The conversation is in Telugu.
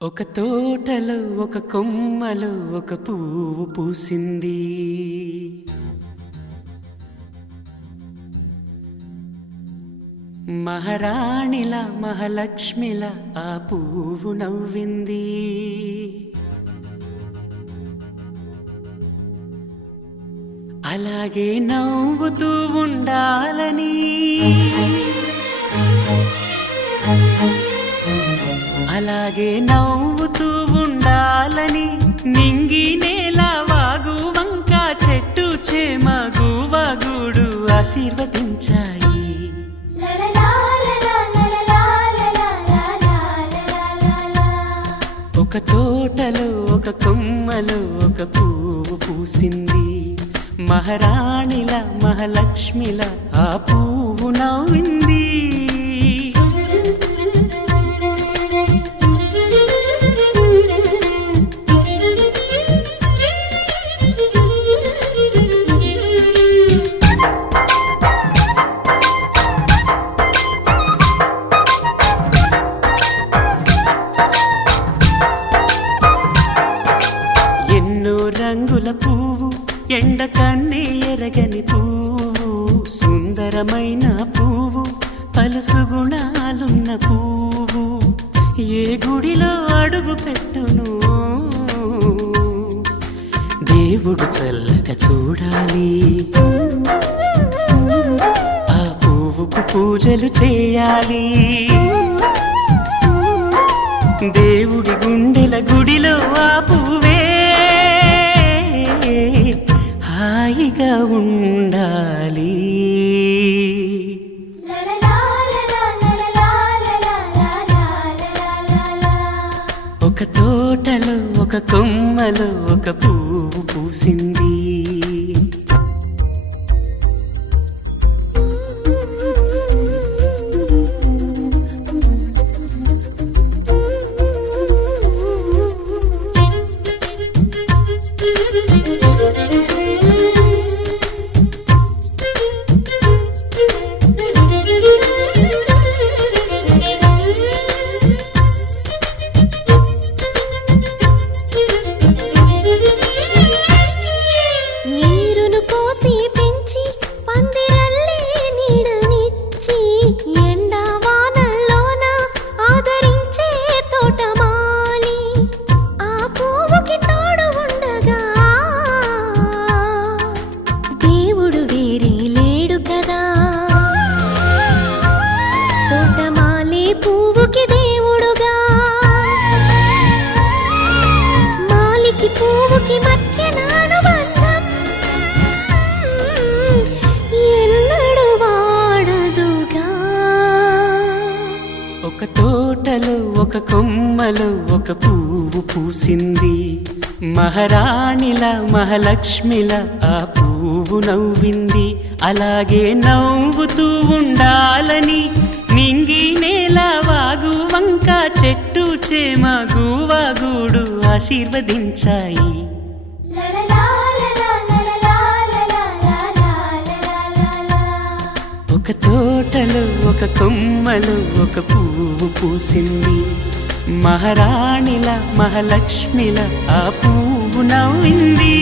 ఒక తోటలో ఒక కొమ్మలో ఒక పువ్వు పూసింది. మహారాణిల మహాలక్ష్మిల ఆ పువ్వు నవ్వింది. అలాగే నవ్వుతూ ఉండాలని, అలాగే నవ్వుతూ ఉండాలని నింగి నేల వాగు వంక చెట్టు చేమ గువగుడు ఆశీర్వదించాయి. ఒక తోటలో ఒక కొమ్మలో ఒక పువ్వు పూసింది. మహారాణిల మహాలక్ష్మిల ఆ పువ్వు నవ్వింది. రంగుల పువ్వు, ఎండ కన్నే ఎరగని పువ్వు, సుందరమైన పువ్వు, పలుసు గుణాలున్న పువ్వు, ఏ గుడిలో అడుగు పెట్టును దేవుడు చల్లగా చూడాలి. ఆ పువ్వుకు పూజలు చేయాలి. దేవుడి గుండెల గుడిలో ఆ పువ్వే హాయిగా ఉండాలి. ఒక తోటలో ఒక కొమ్మలో ఒక పువ్వు పూసింది. ఒక తోటలో ఒక కొమ్మలో ఒక పువ్వు పూసింది. మహారాణిల మహాలక్ష్మిల ఆ పువ్వు నవ్వింది. అలాగే నవ్వుతూ ఉండాలని నింగి నేల వాగు వంక చెట్టు చేమ గువగుడు ఆశీర్వదించాయి. ఒక తోటలో ఒక కొమ్మలో ఒక పువ్వు పూసింది. మహారాణిల మహాలక్ష్మిల ఆ పువ్వు నవ్వింది.